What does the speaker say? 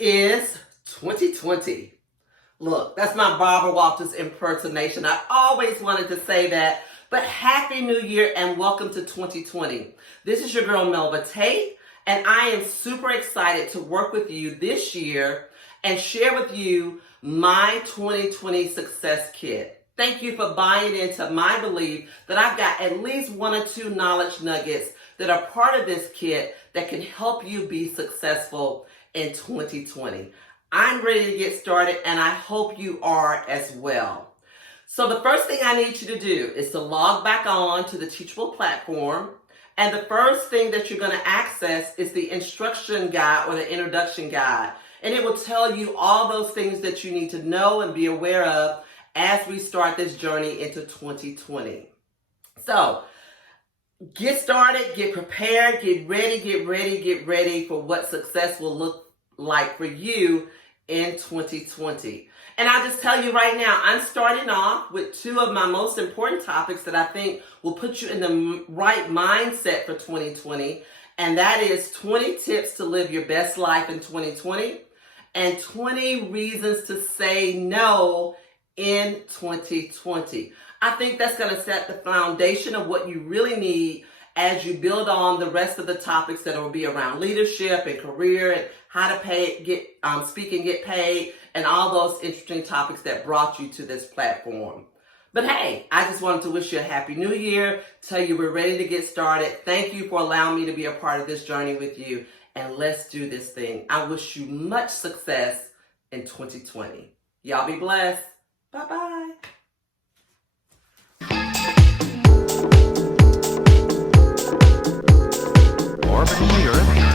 is 2020. Look, that's my Barbara Walters impersonation. I always wanted to say that, but Happy New Year and welcome to 2020. This is your girl Melva Tate, and I am super excited to work with you this year and share with you my 2020 success kit. Thank you for buying into my belief that I've got at least one or two knowledge nuggets that are part of this kit that can help you be successful in 2020. I'm ready to get started, and I hope you are as well. So the first thing I need you to do is to log back on to the Teachable platform. And the first thing that you're going to access is the instruction guide or the introduction guide. And it will tell you all those things that you need to know and be aware of as we start this journey into 2020. So get started, get prepared, get ready for what success will look like for you in 2020. And I'll just tell you right now, I'm starting off with two of my most important topics that I think will put you in the right mindset for 2020. And that is 20 tips to live your best life in 2020 and 20 reasons to say no in 2020. I think that's going to set the foundation of what you really need as you build on the rest of the topics that will be around leadership and career and how to speak and get paid, and all those interesting topics that brought you to this platform. But hey, I just wanted to wish you a Happy New Year, tell you we're ready to get started. Thank you for allowing me to be a part of this journey with you, and let's do this thing. I wish you much success in 2020. Y'all be blessed. Bye-bye. Orbiting the Earth